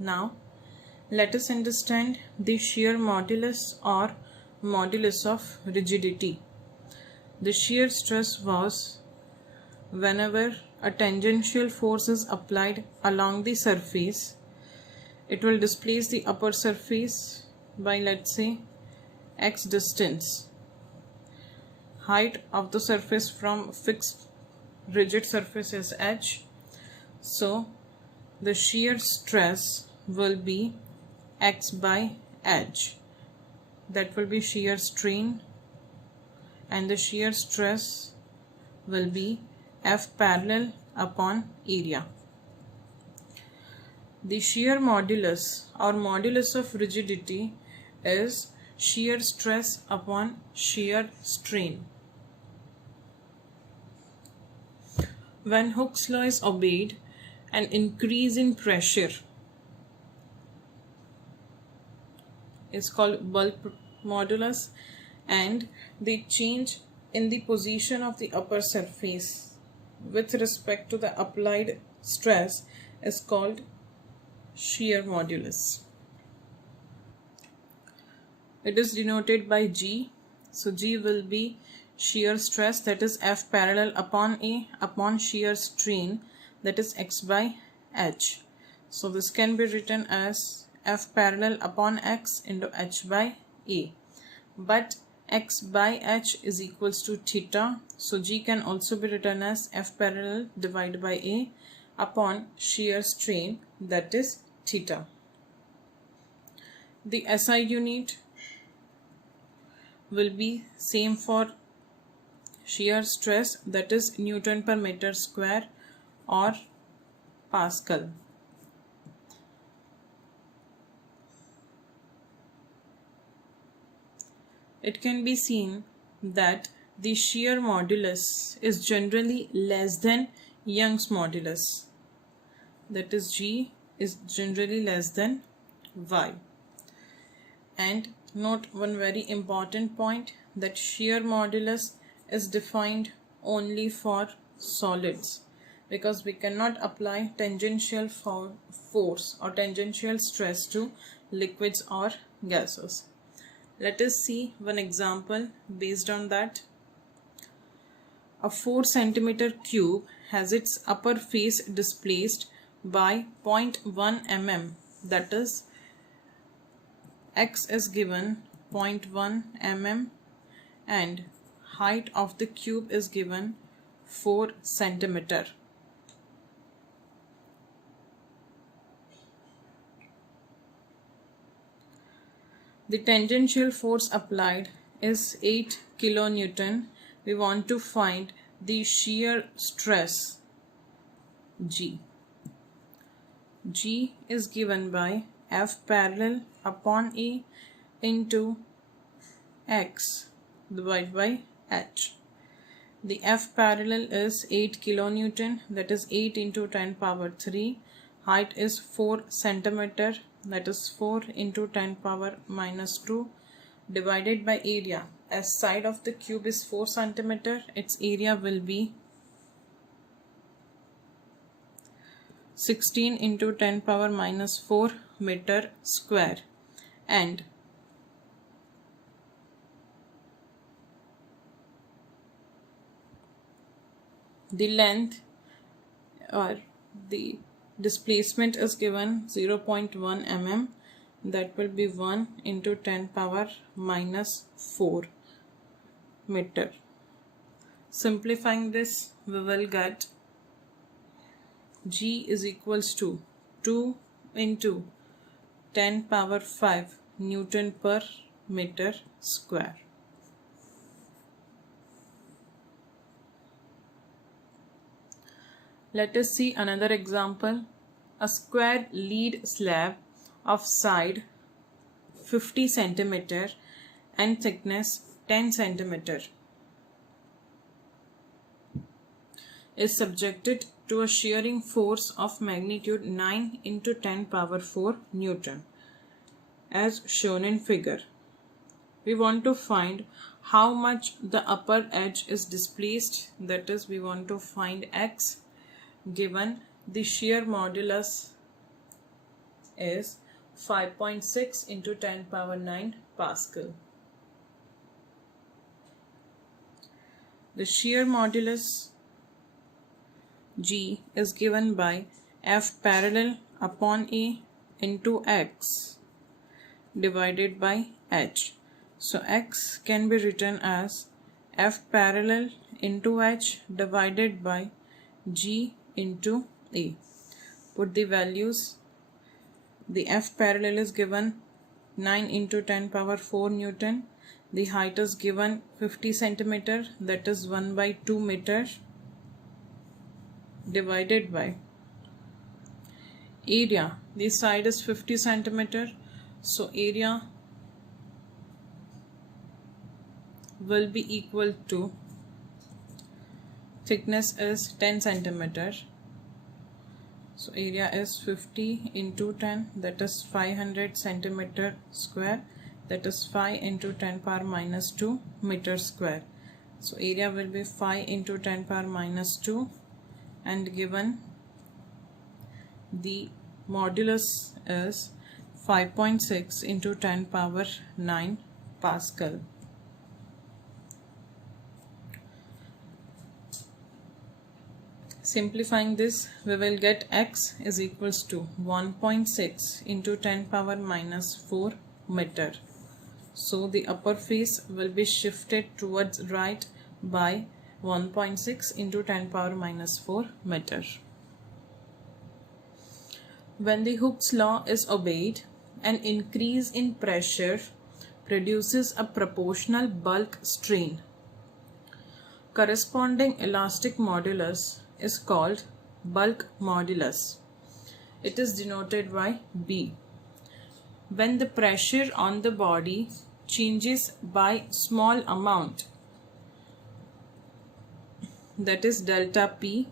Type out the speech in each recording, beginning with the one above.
Now let us understand the shear modulus or modulus of rigidity. The shear stress was whenever a tangential force is applied along the surface, it will displace the upper surface by, let's say, x distance. Height of the surface from fixed rigid surface is h. So the shear stress will be x by h. That will be shear strain, and the shear stress will be F parallel upon area. The shear modulus or modulus of rigidity is shear stress upon shear strain. When Hooke's law is obeyed, an increase in pressure is called bulk modulus, and the change in the position of the upper surface with respect to the applied stress is called shear modulus. It is denoted by G. So G will be shear stress, that is F parallel upon A upon shear strain, that is x by h. So this can be written as F parallel upon x into h by A. But x by h is equals to theta, so G can also be written as F parallel divided by A upon shear strain, that is theta. The SI unit will be same for shear stress, that is Newton per meter square or Pascal. It can be seen that the shear modulus is generally less than Young's modulus, that is G is generally less than Y. And note one very important point, that shear modulus is defined only for solids, because we cannot apply tangential force or tangential stress to liquids or gases. Let us see one example based on that. A 4 cm cube has its upper face displaced by 0.1 mm, that is x is given 0.1 mm and height of the cube is given 4 cm. The tangential force applied is 8 kN. We want to find the shear stress G. G is given by F parallel upon A into x divided by h. The F parallel is 8 kN, that is 8 into 10 power 3. Height is 4 cm, that is 4 into 10 power minus 2, divided by area. As side of the cube is 4 cm, its area will be 16 into 10 power minus 4 meter square, and the length or the displacement is given 0.1 mm, that will be 1 into 10 power minus 4 meter. Simplifying this, we will get G is equals to 2 into 10 power 5 Newton per meter square. Let us see another example. A square lead slab of side 50 cm and thickness 10 cm is subjected to a shearing force of magnitude 9 into 10 power 4 Newton as shown in figure. We want to find how much the upper edge is displaced, that is we want to find x, given the shear modulus is 5.6 into 10 power 9 Pascal. The shear modulus G is given by F parallel upon A into X divided by H. So X can be written as F parallel into H divided by G into A. Put the values. The F parallel is given 9 into 10 power 4 Newton. The height is given 50 centimeter, that is 1 by 2 meter, divided by area. The side is 50 centimeter, so area will be equal to, thickness is 10 centimeter, so area is 50 into 10, that is 500 centimeter square, that is 5 into 10 power minus 2 meter square. So area will be 5 into 10 power minus 2, and given the modulus is 5.6 into 10 power 9 Pascal. Simplifying this, we will get X is equals to 1.6 into 10 power minus 4 meter. So the upper face will be shifted towards right by 1.6 into 10 power minus 4 meter. When the Hooke's law is obeyed, an increase in pressure produces a proportional bulk strain. Corresponding elastic modulus is called bulk modulus. It is denoted by B. When the pressure on the body changes by small amount, that is delta P,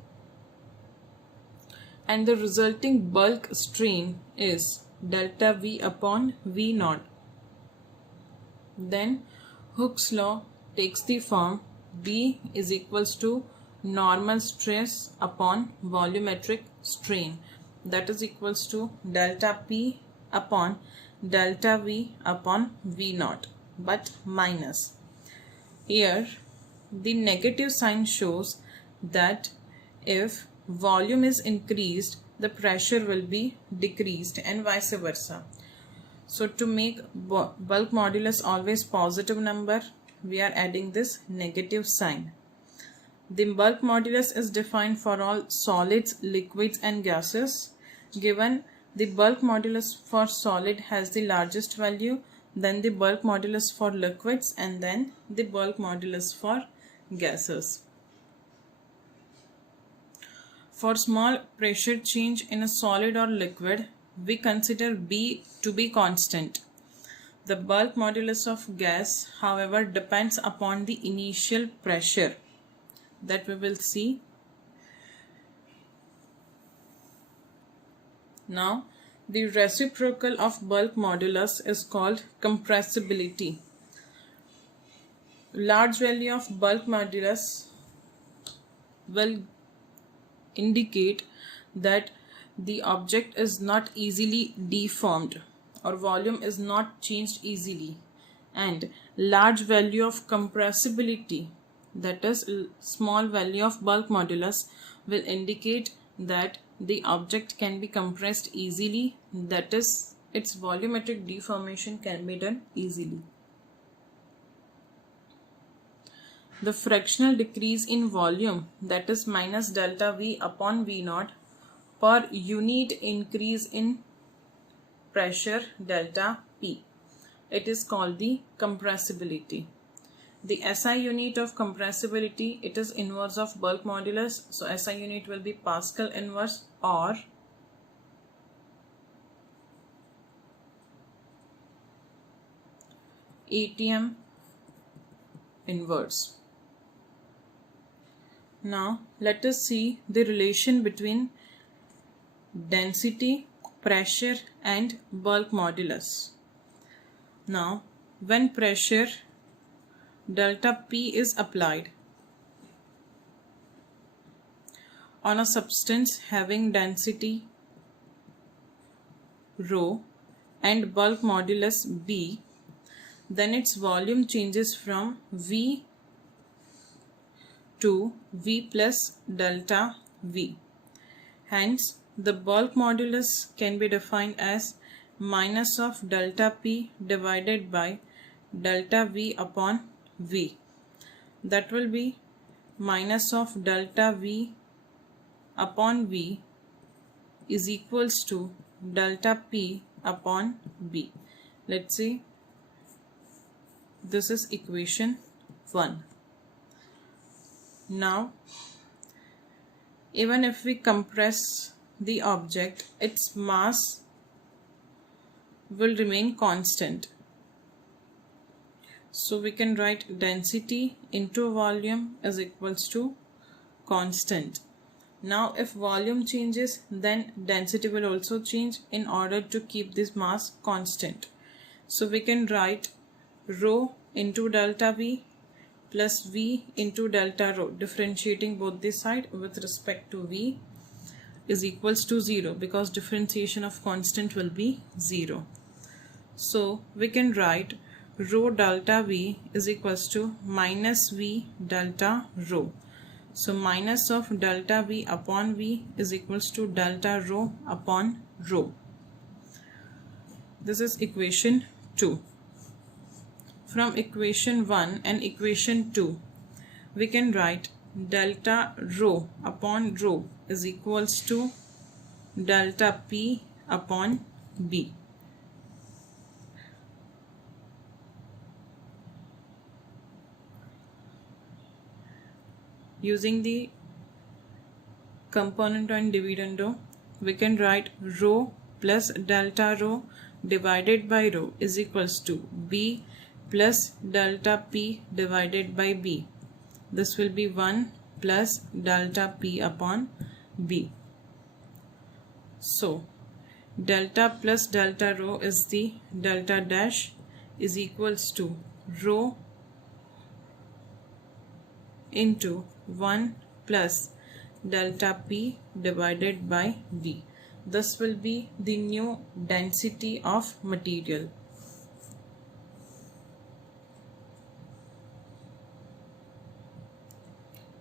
and the resulting bulk strain is delta V upon V naught, then Hooke's law takes the form B is equals to normal stress upon volumetric strain, that is equals to delta P upon delta V upon V naught, but minus. Here the negative sign shows that if volume is increased, the pressure will be decreased, and vice versa. So to make bulk modulus always positive number, we are adding this negative sign. The bulk modulus is defined for all solids, liquids and gases. Given the bulk modulus for solid has the largest value, then the bulk modulus for liquids, and then the bulk modulus for gases. For small pressure change in a solid or liquid, we consider B to be constant. The bulk modulus of gas, however, depends upon the initial pressure that we will see. Now, the reciprocal of bulk modulus is called compressibility. Large value of bulk modulus will indicate that the object is not easily deformed or volume is not changed easily, and large value of compressibility, that is small value of bulk modulus, will indicate that the object can be compressed easily, that is its volumetric deformation can be done easily. The fractional decrease in volume, that is minus delta V upon V naught, per unit increase in pressure delta P. It is called the compressibility. The SI unit of compressibility, it is inverse of bulk modulus. So SI unit will be Pascal inverse or ATM inverse. Now let us see the relation between density, pressure and bulk modulus. Now when pressure delta P is applied on a substance having density rho and bulk modulus B, then its volume changes from V to V plus delta V. Hence, the bulk modulus can be defined as minus of delta P divided by delta V upon V. That will be minus of delta V upon V is equals to delta P upon B. Let's see, this is equation 1. Now, even if we compress the object, its mass will remain constant. So we can write density into volume is equals to constant. Now if volume changes, then density will also change in order to keep this mass constant. So we can write rho into delta V plus V into delta rho, differentiating both the side with respect to V is equals to 0, because differentiation of constant will be 0. So we can write rho delta V is equals to minus V delta rho. So minus of delta V upon V is equals to delta rho upon rho. This is equation 2. From equation 1 and equation 2, we can write delta rho upon rho is equals to delta P upon B. Using the component and dividendo, we can write rho plus delta rho divided by rho is equals to B plus delta P divided by B. This will be 1 plus delta P upon B. So delta plus delta rho is the delta dash is equals to rho into 1 plus delta P divided by B. This will be the new density of material.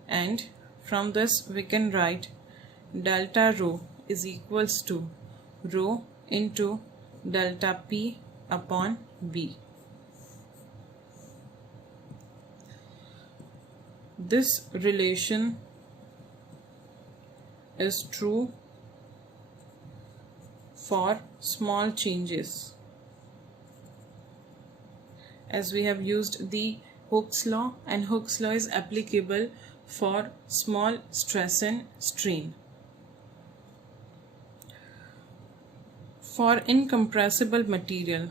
And from this we can write delta rho is equals to rho into delta P upon B. This relation is true for small changes, as we have used the Hooke's law, and Hooke's law is applicable for small stress and strain. For incompressible material,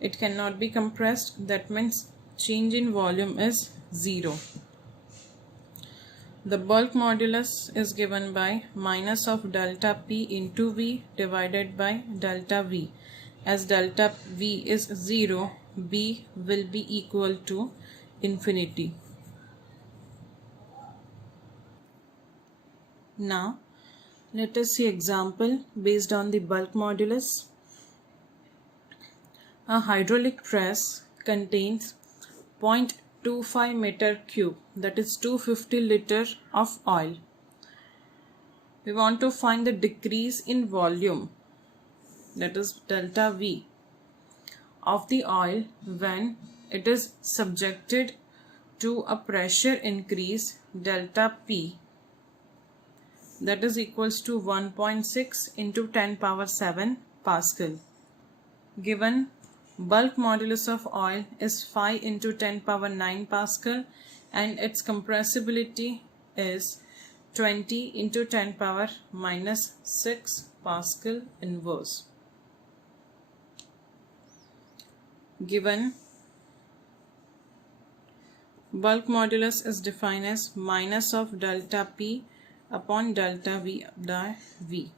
it cannot be compressed, that means change in volume is 0. The bulk modulus is given by minus of delta P into V divided by delta V. As delta V is 0, B will be equal to infinity. Now let us see example based on the bulk modulus. A hydraulic press contains 0.25 meter cube, that is 250 liter of oil. We want to find the decrease in volume, that is delta V, of the oil when it is subjected to a pressure increase delta P, that is equals to 1.6 into 10 power 7 Pascal. Given bulk modulus of oil is 5 into 10 power 9 Pascal and its compressibility is 20 into 10 power minus 6 Pascal inverse. Given bulk modulus is defined as minus of delta P upon delta V by V.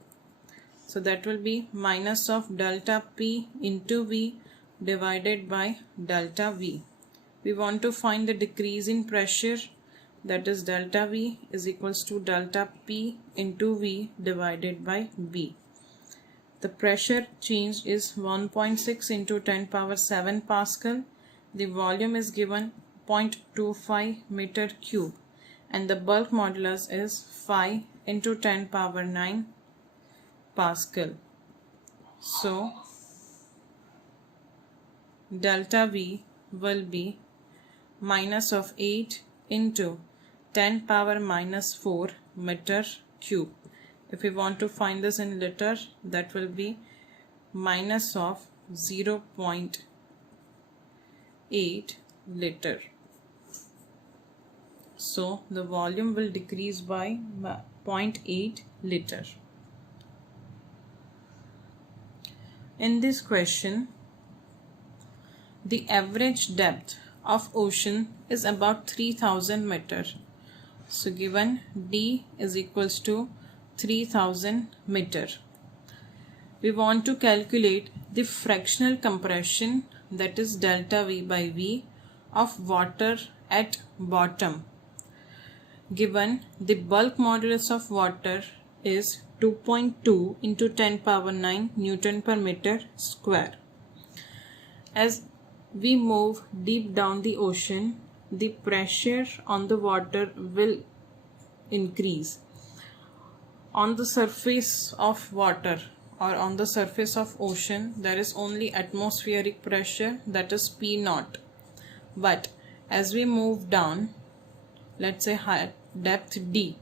So that will be minus of delta P into V divided by delta V. We want to find the decrease in pressure, that is delta V is equals to delta P into V divided by V. The pressure change is 1.6 into 10 power 7 Pascal. The volume is given 0.25 meter cube and the bulk modulus is 5 into 10 power 9 Pascal. So delta V will be minus of 8 into 10 power minus 4 meter cube. If we want to find this in liter, that will be minus of 0.8 liter. So the volume will decrease by 0.8 liter. In this question, the average depth of ocean is about 3000 meter. So given D is equals to 3000 meter. We want to calculate the fractional compression, that is delta V by V, of water at bottom. Given the bulk modulus of water is 2.2 into 10 power 9 Newton per meter square. As we move deep down the ocean, the pressure on the water will increase. On the surface of water or on the surface of ocean, there is only atmospheric pressure, that is P naught. But as we move down, let's say high depth D,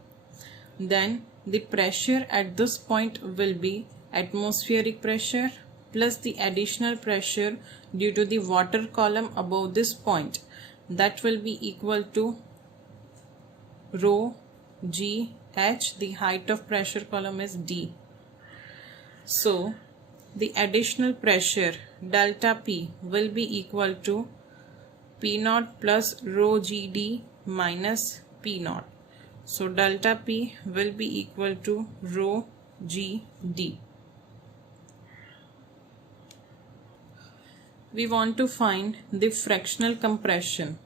then the pressure at this point will be atmospheric pressure plus the additional pressure due to the water column above this point. That will be equal to rho G H. The height of pressure column is D. So the additional pressure delta P will be equal to P naught plus rho GD minus P naught. So delta P will be equal to rho GD. We want to find the fractional compression.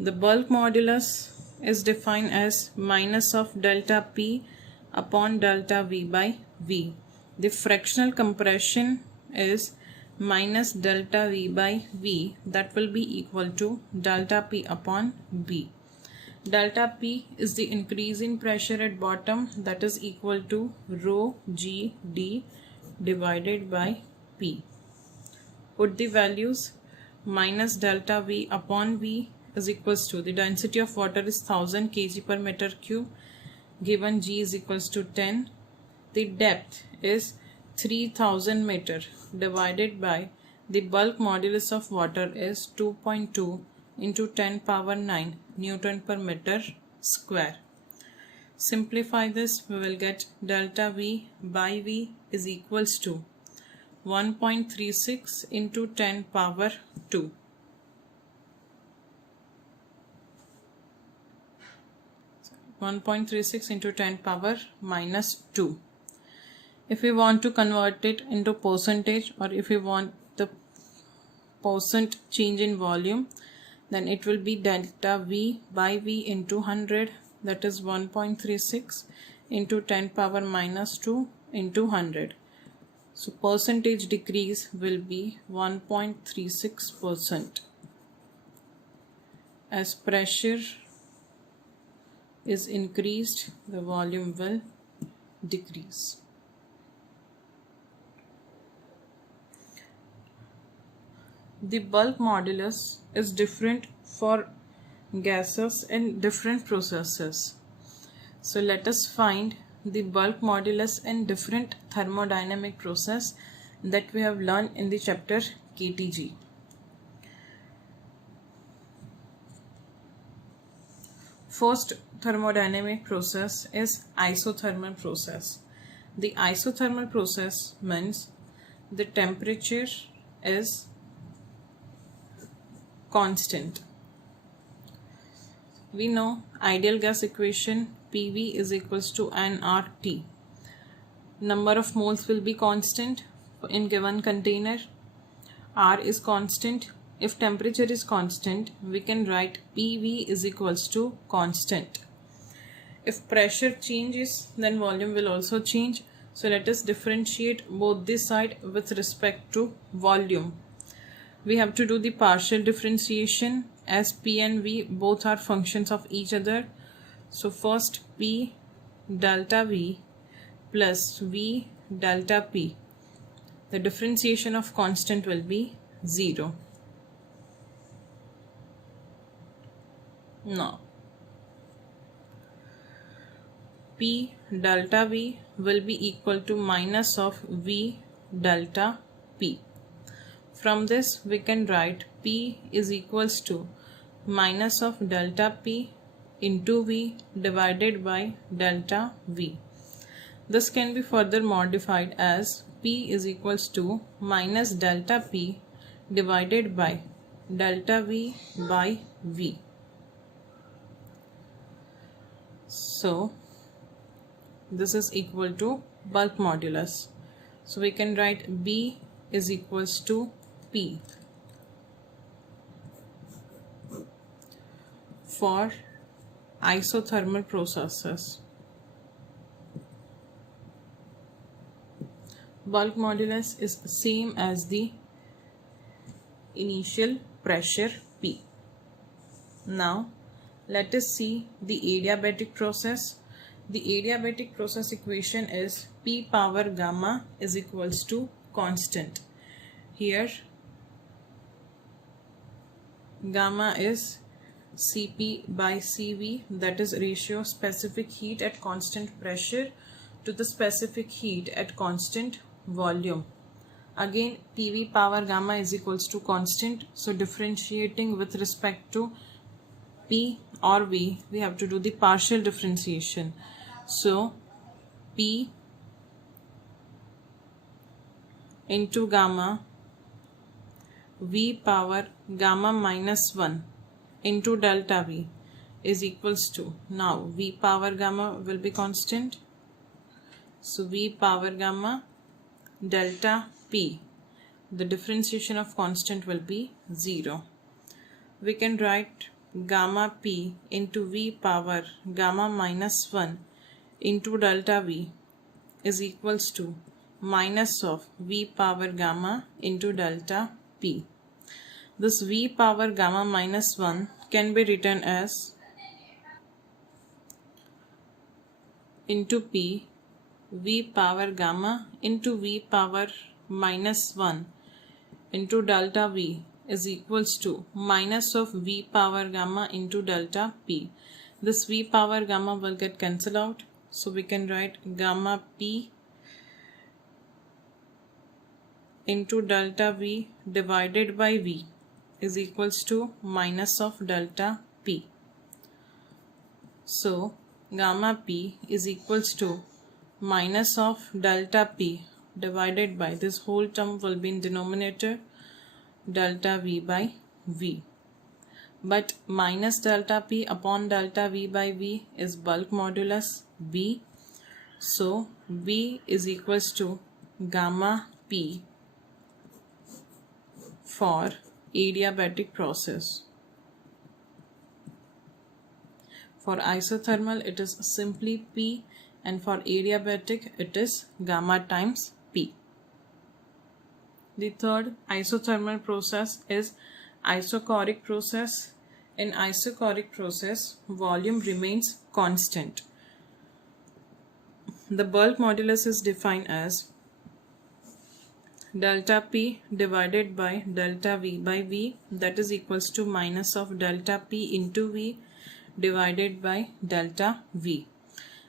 The bulk modulus is defined as minus of delta P upon delta V by V. The fractional compression is minus delta V by V, that will be equal to delta P upon V. Delta P is the increase in pressure at bottom, that is equal to rho G D divided by P. Put the values. Minus delta V upon V is equals to, the density of water is 1000 kg per meter cube, given G is equals to 10. The depth is 3000 meter divided by the bulk modulus of water is 2.2 into 10 power 9 Newton per meter square. Simplify this, we will get delta V by V is equals to 1.36 into 10 power 2. So 1.36 into 10 power minus 2. If we want to convert it into percentage, or if we want the percent change in volume, then it will be delta V by V into 100, that is 1.36 into 10 power minus 2 into 100. So percentage decrease will be 1.36%. As pressure is increased, the volume will decrease. The bulk modulus is different for gases in different processes. So let us find the bulk modulus in different thermodynamic process that we have learned in the chapter KTG. First thermodynamic process is isothermal process. The isothermal process means the temperature is constant. We know ideal gas equation, PV is equals to nRT. Number of moles will be constant in given container. R is constant if temperature is constant, we can write PV is equals to constant. If pressure changes, then volume will also change. So let us differentiate both this side with respect to volume. We have to do the partial differentiation as P and V both are functions of each other. So first P delta V plus V delta P. The differentiation of constant will be 0. Now P delta V will be equal to minus of V delta P. From this we can write P is equals to minus of delta P into V divided by delta V. This can be further modified as P is equals to minus delta P divided by delta V by V. So this is equal to bulk modulus. So we can write B is equals to P for isothermal processes. Bulk modulus is same as the initial pressure P. Now let us see the adiabatic process. The adiabatic process equation is P power gamma is equals to constant. Here gamma is Cp by Cv, that is ratio specific heat at constant pressure to the specific heat at constant volume. Again PV power gamma is equals to constant. So differentiating with respect to P or V, we have to do the partial differentiation. So P into gamma V power gamma minus 1 into delta V is equals to, now V power gamma will be constant. So V power gamma delta P, the differentiation of constant will be 0. We can write gamma P into V power gamma minus 1 into delta V is equals to minus of V power gamma into delta P. This V power gamma minus 1 can be written as into P V power gamma into V power minus 1 into delta V is equals to minus of V power gamma into delta P. This V power gamma will get cancelled out. So we can write gamma P into delta V divided by V is equals to minus of delta P. So gamma P is equals to minus of delta P divided by, this whole term will be in denominator, delta V by V. But minus delta P upon delta V by V is bulk modulus B. So B is equals to gamma P for adiabatic process. For isothermal it is simply P, and for adiabatic it is gamma times P. The third isothermal process is isochoric process. In isochoric process, volume remains constant. The bulk modulus is defined as delta P divided by delta V by V, that is equals to minus of delta P into V divided by delta V.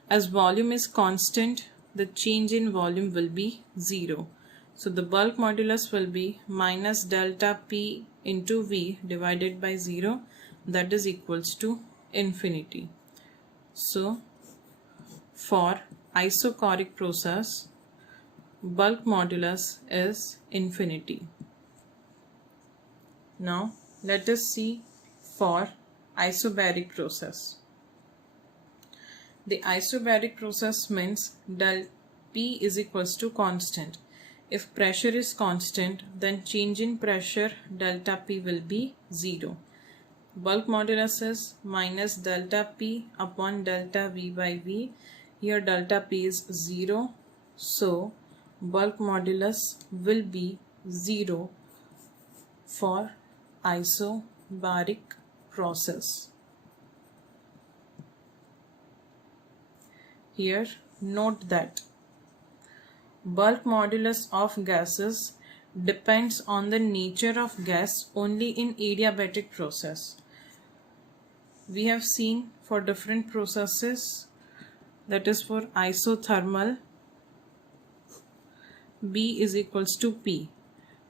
As volume is constant, the change in volume will be 0. So the bulk modulus will be minus delta P into V divided by 0, that is equals to infinity. So for isochoric process, bulk modulus is infinity. Now let us see for isobaric process. The isobaric process means del P is equals to constant. If pressure is constant, then change in pressure delta P will be 0. Bulk modulus is minus delta P upon delta V by V. Here delta P is 0. So bulk modulus will be 0 for isobaric process. Here note that bulk modulus of gases depends on the nature of gas only in adiabatic process. We have seen for different processes, that is for isothermal, B is equals to P.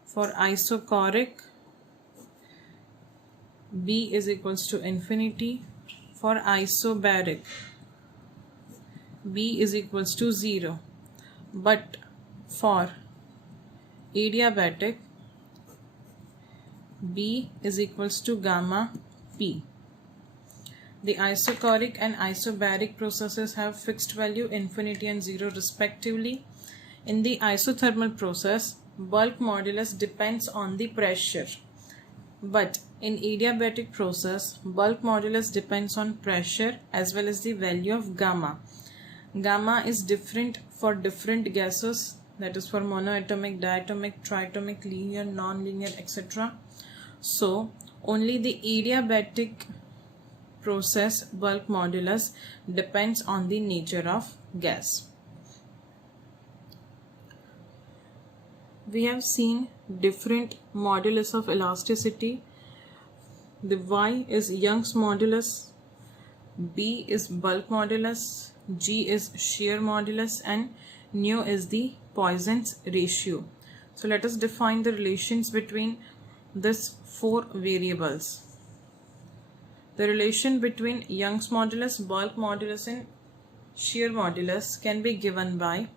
For isochoric, B is equals to infinity. For isobaric, B is equals to 0. But for adiabatic, B is equals to gamma P. The isochoric and isobaric processes have fixed value infinity and 0 respectively. In the isothermal process, bulk modulus depends on the pressure. But in adiabatic process, bulk modulus depends on pressure as well as the value of gamma. Gamma is different for different gases, that is for monoatomic, diatomic, triatomic, linear, non-linear, etc. So only the adiabatic process bulk modulus depends on the nature of gas. We have seen different modulus of elasticity. The Y is Young's modulus, B is bulk modulus, G is shear modulus, and nu is the Poisson's ratio. So let us define the relations between these 4 variables. The relation between Young's modulus, bulk modulus, and shear modulus can be given by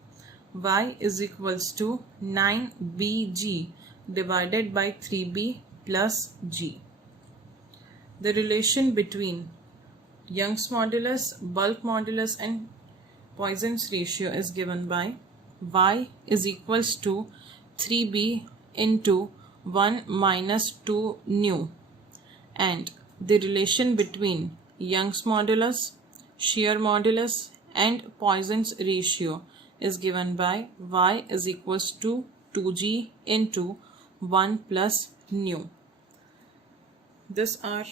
Y is equals to 9bg divided by 3b plus g. The relation between Young's modulus, bulk modulus, and Poisson's ratio is given by Y is equals to 3b into 1 minus 2 nu, and the relation between Young's modulus, shear modulus, and Poisson's ratio is given by Y is equals to 2g into 1 plus nu. These are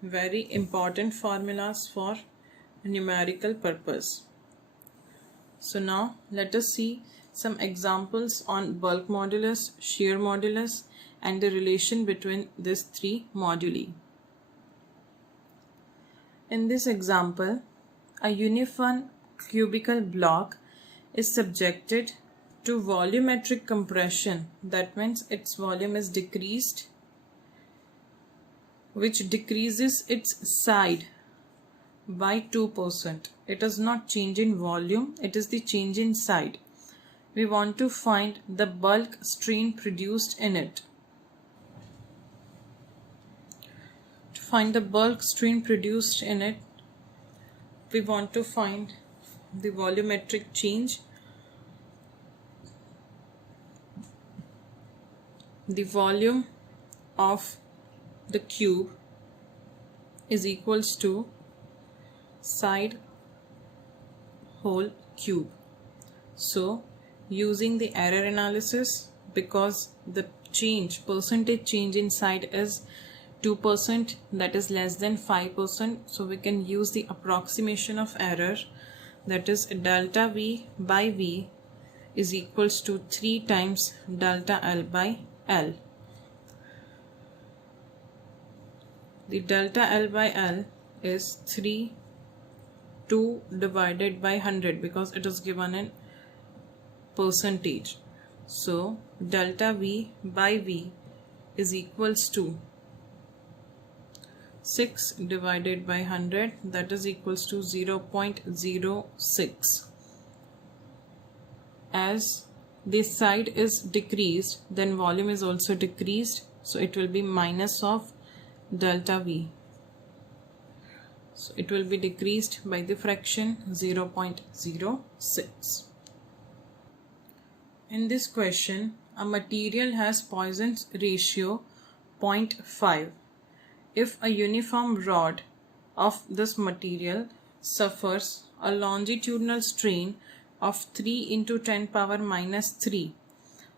very important formulas for numerical purpose. So now let us see some examples on bulk modulus, shear modulus, and the relation between these 3 moduli. In this example, a uniform cubical block is subjected to volumetric compression. That means its volume is decreased, which decreases its side by 2%. It is not change in volume, it is the change in side. We want to find the bulk strain produced in it. To find the bulk strain produced in it, we want to find the volumetric change. The volume of the cube is equals to side whole cube. So using the error analysis, because the percentage change in side is 2%, that is less than 5%, so we can use the approximation of error, that is delta V by V is equals to 3 times delta L by L. The delta L by L is 2 divided by 100 because it is given in percentage. So delta V by V is equals to 6 divided by 100, that is equals to 0.06. As this side is decreased, then volume is also decreased, so it will be minus of delta V. So it will be decreased by the fraction 0.06. In this question, a material has Poisson's ratio 0.5. If a uniform rod of this material suffers a longitudinal strain of 3 into 10 power minus 3,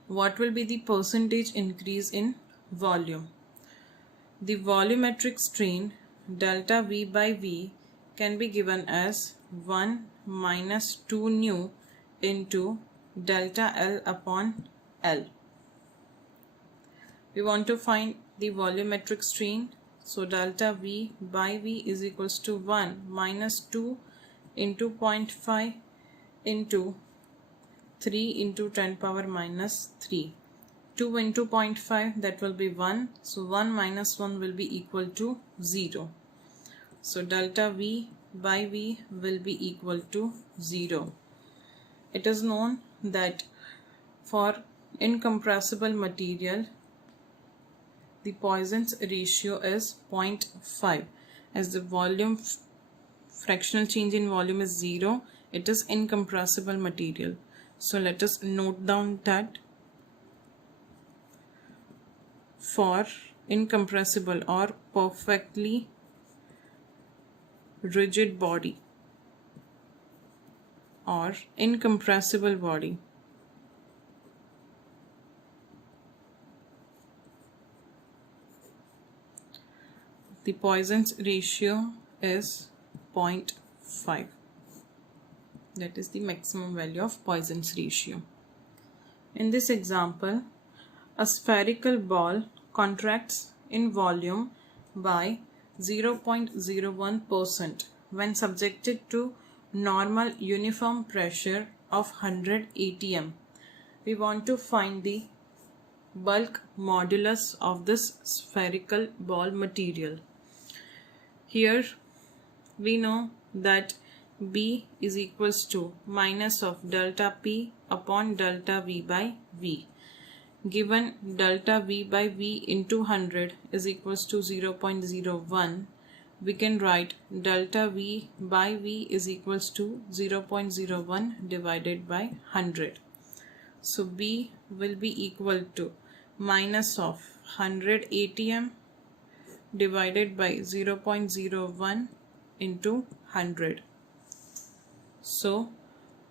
what will be the percentage increase in volume? The volumetric strain delta V by V can be given as 1 minus 2 nu into delta L upon L. We want to find the volumetric strain. So delta V by V is equals to 1 minus 2 into 0.5 into 3 into 10 power minus 3. 2 into 0.5, that will be 1. So 1 minus 1 will be equal to 0. So delta V by V will be equal to 0. It is known that for incompressible material, the Poisson's ratio is 0.5. As the volume fractional change in volume is 0, it is incompressible material. So let us note down that for incompressible or perfectly rigid body or incompressible body, the Poisson's ratio is 0.5. That is the maximum value of Poisson's ratio. In this example, a spherical ball contracts in volume by 0.01% when subjected to normal uniform pressure of 100 atm. We want to find the bulk modulus of this spherical ball material. Here we know that B is equals to minus of delta P upon delta V by V. Given delta V by V into 100 is equals to 0.01, we can write delta V by V is equals to 0.01 divided by 100. So B will be equal to minus of 100 atm divided by 0.01 into 100. So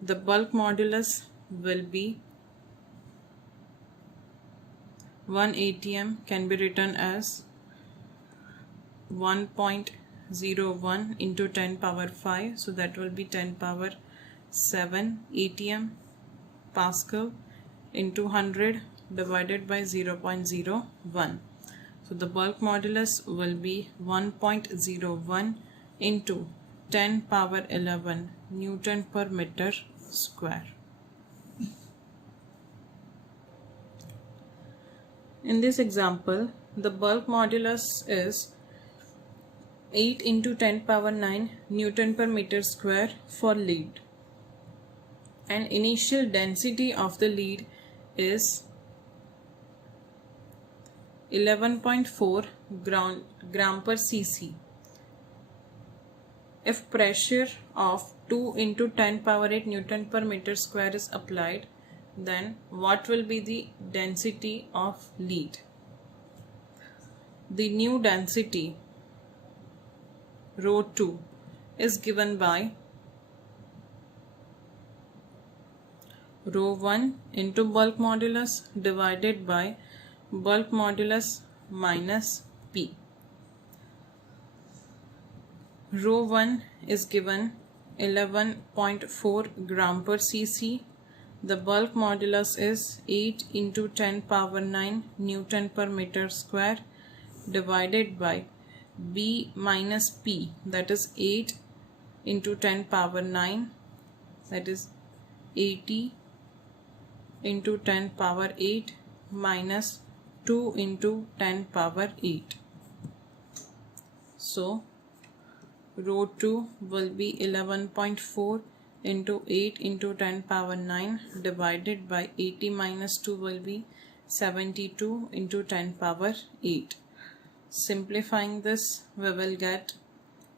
the bulk modulus will be 1 atm can be written as 1.01 into 10 power 5, so that will be 10 power 7 atm Pascal into 100 divided by 0.01. So the bulk modulus will be 1.01 into 10 power 11 Newton per meter square. In this example, the bulk modulus is 8 into 10 power 9 Newton per meter square for lead, and initial density of the lead is 11.4 gram per cc. If pressure of 2 into 10 power 8 Newton per meter square is applied, then what will be the density of lead? The new density rho 2 is given by rho 1 into bulk modulus divided by bulk modulus minus P. Rho 1 is given 11.4 gram per cc. The bulk modulus is 8 into 10 power 9 Newton per meter square divided by B minus P, that is 8 into 10 power 9, that is 80 into 10 power 8 minus 2 into 10 power 8. So rho 2 will be 11.4 into 8 into 10 power 9 divided by 80 minus 2 will be 72 into 10 power 8. Simplifying this, we will get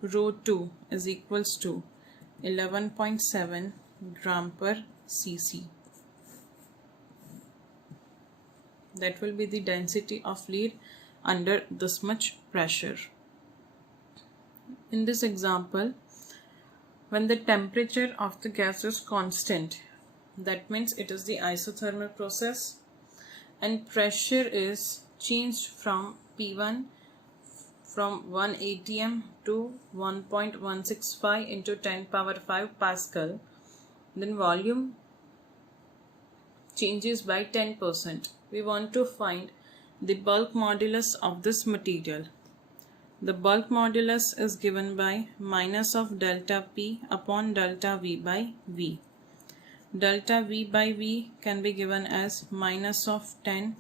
rho 2 is equals to 11.7 gram per cc. That will be the density of fluid under this much pressure. In this example, when the temperature of the gas is constant, that means it is the isothermal process, and pressure is changed from P1 from 1 atm to 1.165 into 10 power 5 Pascal, then volume changes by 10%. We want to find the bulk modulus of this material. The bulk modulus is given by minus of delta P upon delta V by V. Delta V by V can be given as minus of 10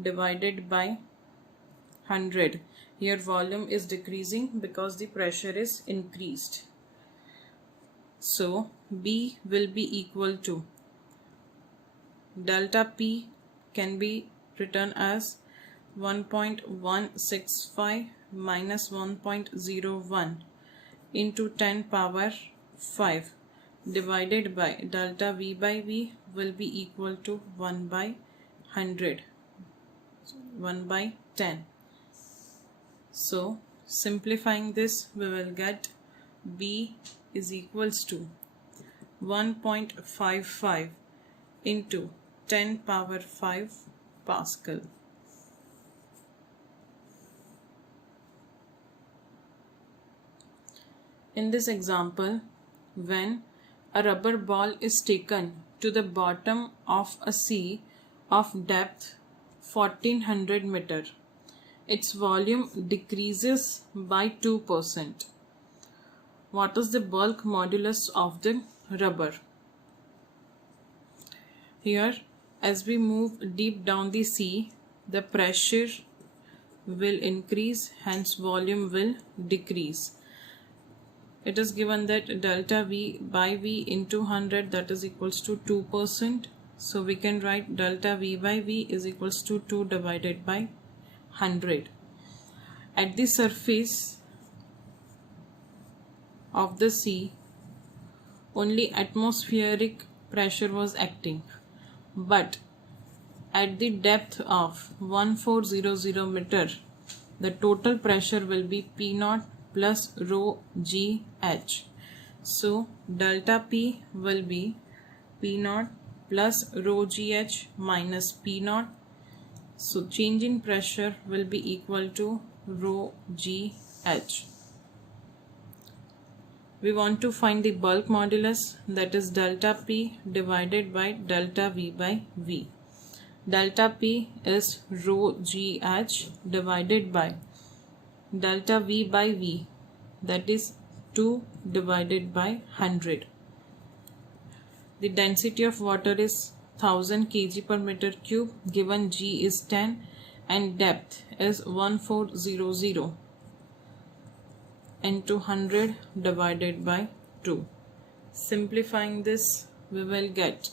divided by 100. Here volume is decreasing because the pressure is increased. So B will be equal to delta P can be written as 1.165 minus 1.01 into 10 power 5 divided by delta V by V will be equal to 1 by 100, 1 by 10. So simplifying this, we will get B is equals to 1.55 into 10 power 5 Pascal. In this example, when a rubber ball is taken to the bottom of a sea of depth 1400 meter, its volume decreases by 2%. What is the bulk modulus of the rubber? Here, as we move deep down the sea, the pressure will increase, hence volume will decrease. It is given that delta V by V into 100, that is equals to 2%. So we can write delta V by V is equals to 2 divided by 100. At the surface of the sea, only atmospheric pressure was acting, but at the depth of 1400 meter, the total pressure will be P naught plus rho g h. So delta P will be P naught plus rho g h minus P naught. So change in pressure will be equal to rho g h. We want to find the bulk modulus, that is delta P divided by delta V by V. Delta P is rho g h divided by delta V by V, that is 2 divided by 100. The density of water is 1000 kg per meter cube, given G is 10 and depth is 1400 into 100 divided by 2. Simplifying this, we will get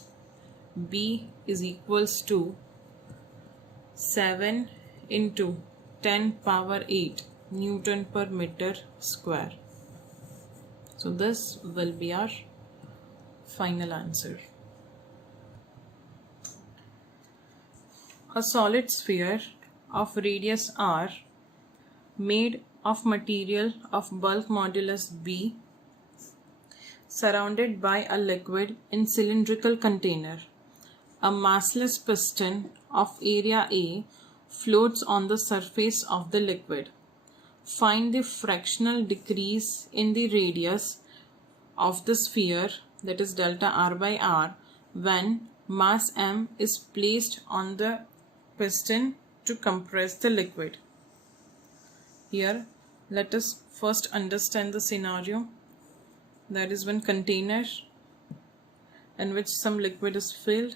B is equals to 7 into 10 power 8 Newton per meter square. So this will be our final answer. A solid sphere of radius r made of material of bulk modulus B, surrounded by a liquid in cylindrical container. A massless piston of area A floats on the surface of the liquid. Find the fractional decrease in the radius of the sphere, that is delta r by r, when mass m is placed on the piston to compress the liquid. Here, let us first understand the scenario. That is one container in which some liquid is filled,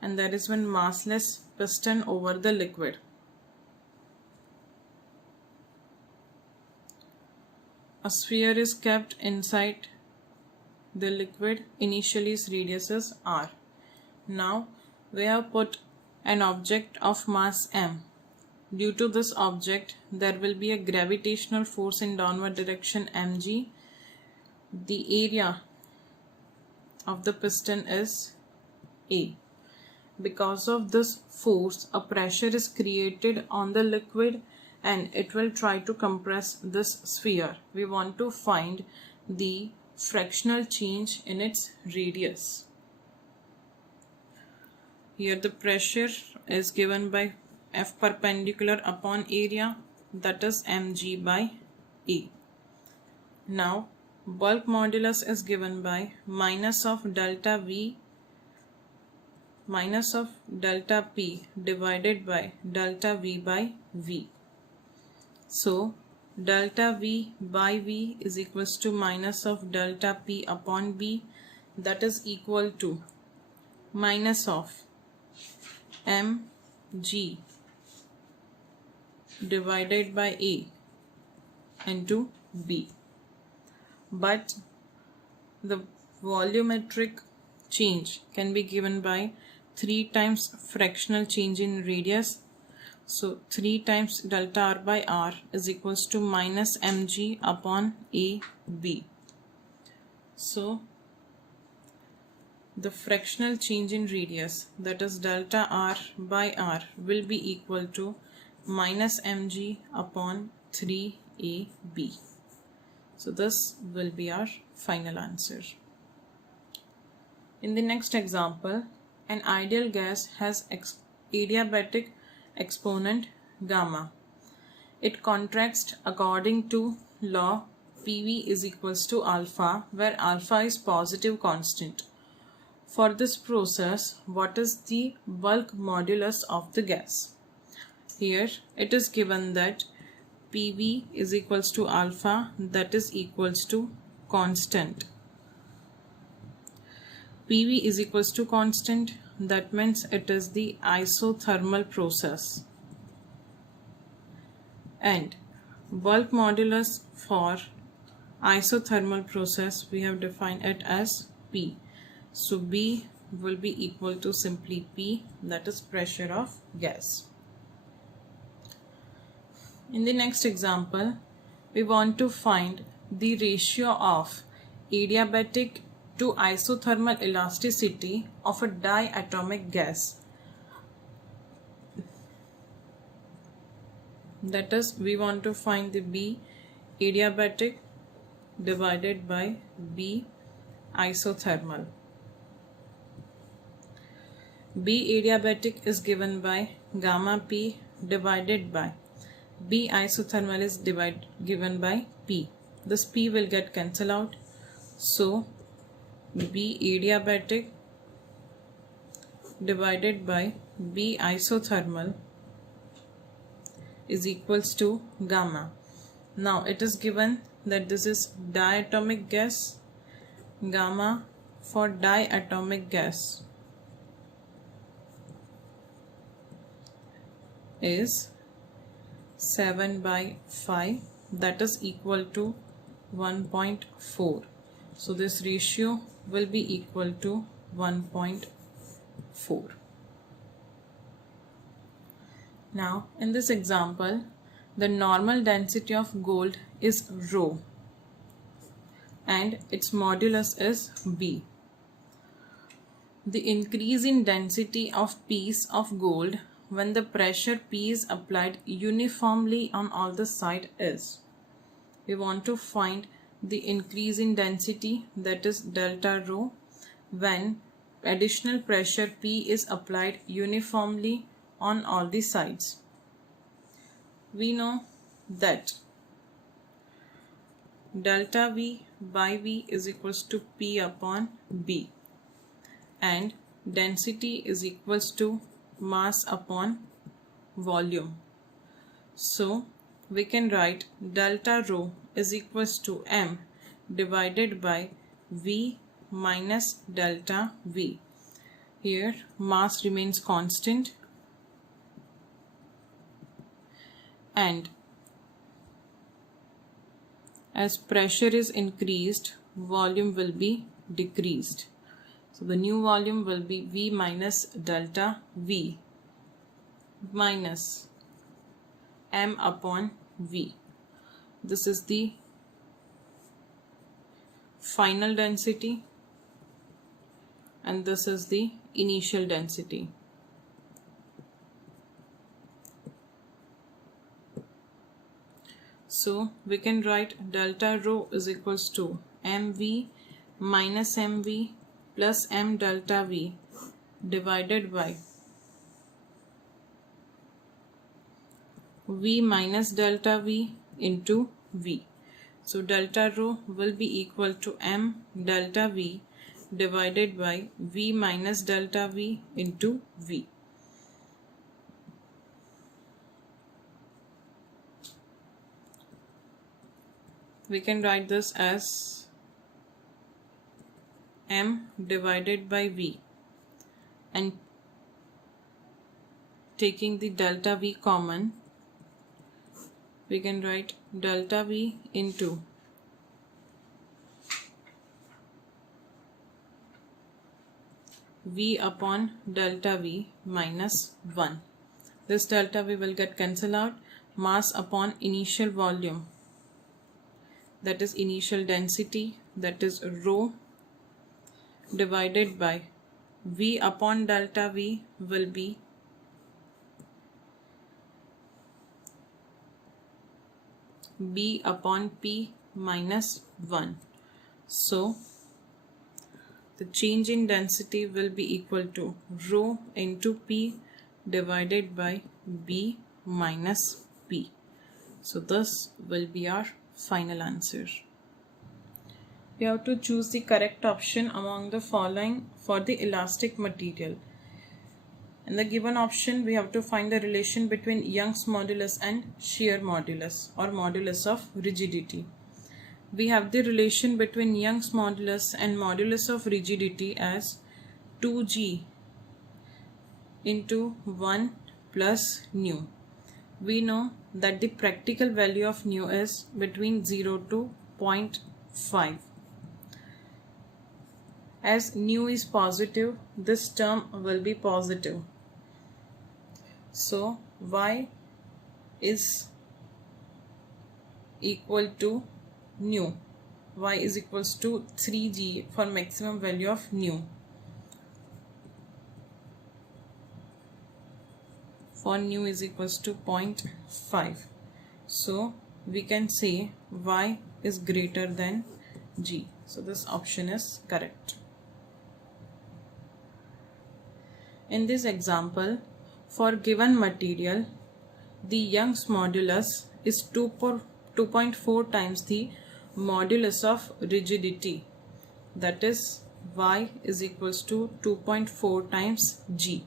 and there is one massless piston over the liquid. A sphere is kept inside the liquid. Initially its radius is r. Now we have put an object of mass m. Due to this object, there will be a gravitational force in downward direction mg. The area of the piston is A. because of this force, a pressure is created on the liquid and it will try to compress this sphere. We want to find the fractional change in its radius. Here the pressure is given by F perpendicular upon area, that is mg by A. Now bulk modulus is given by minus of delta V minus of delta P divided by delta V by V. So delta V by V is equals to minus of delta P upon B, that is equal to minus of mg divided by A into B. But the volumetric change can be given by 3 times fractional change in radius. So 3 times delta R by R is equals to minus mg upon AB. So the fractional change in radius, that is delta R by R, will be equal to minus mg upon 3AB. So this will be our final answer. In the next example, an ideal gas has adiabatic exponent gamma. It contracts according to law PV is equals to alpha, where alpha is positive constant. For this process, what is the bulk modulus of the gas? Here it is given that PV is equals to alpha, that is equals to constant. PV is equals to constant, that means it is the isothermal process. And bulk modulus for isothermal process, we have defined it as P. So B will be equal to simply P, that is pressure of gas. In the next example, we want to find the ratio of adiabatic to isothermal elasticity of a diatomic gas. That is, we want to find the B adiabatic divided by B isothermal. B adiabatic is given by gamma P divided by B isothermal is given by P. This P will get cancelled out. So B adiabatic divided by B isothermal is equals to gamma. Now it is given that this is diatomic gas. Gamma for diatomic gas is 7 by 5, that is equal to 1.4. So this ratio will be equal to 1.4. Now in this example, the normal density of gold is rho and its modulus is B. The increase in density of piece of gold when the pressure P is applied uniformly on all the sides is. We want to find the increase in density, that is delta rho, when additional pressure P is applied uniformly on all the sides. We know that delta V by V is equals to P upon B and density is equals to mass upon volume. So we can write delta rho is equals to M divided by V minus delta V. Here mass remains constant and as pressure is increased, volume will be decreased. So the new volume will be V minus delta V minus M upon V. This is the final density and this is the initial density. So we can write delta rho is equals to mv minus mv plus m delta v divided by v minus delta v into v. So delta rho will be equal to m delta v divided by v minus delta v into v. We can write this as m divided by v, and taking the delta v common, we can write delta v into v upon delta v minus 1. This delta v will get cancelled out. Mass upon initial volume, that is initial density, that is rho, divided by v upon delta v will be b upon p minus 1. So the change in density will be equal to rho into p divided by b minus p. So this will be our final answer. We have to choose the correct option among the following for the elastic material. In the given option, we have to find the relation between Young's modulus and shear modulus or modulus of rigidity. We have the relation between Young's modulus and modulus of rigidity as 2g into 1 plus nu. We know that the practical value of nu is between 0 to 0.5. As nu is positive, this term will be positive. So y is equal to nu. Y is equals to 3g for maximum value of nu. For nu is equals to 0.5. So we can say y is greater than g. So this option is correct. In this example, for given material, the Young's modulus is 2.4 times the modulus of rigidity, that is y is equals to 2.4 times g.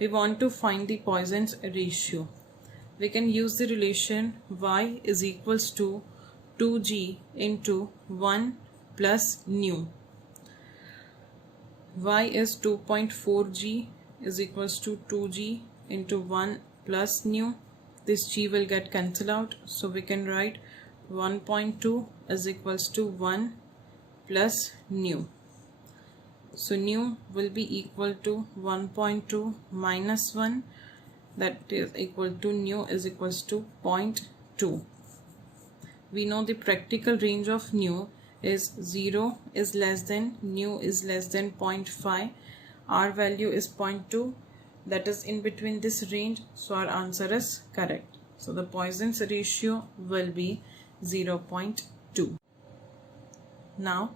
We want to find the Poisson's ratio. We can use the relation y is equals to 2g into 1 plus nu. Y is 2.4g is equals to 2g into 1 plus nu. This g will get cancelled out, so we can write 1.2 is equals to 1 plus nu. So nu will be equal to 1.2 minus 1, that is equal to nu is equals to 0.2. We know the practical range of nu is 0 is less than, nu is less than 0.5, our value is 0.2, that is in between this range, so our answer is correct. So the Poisson's ratio will be 0.2. Now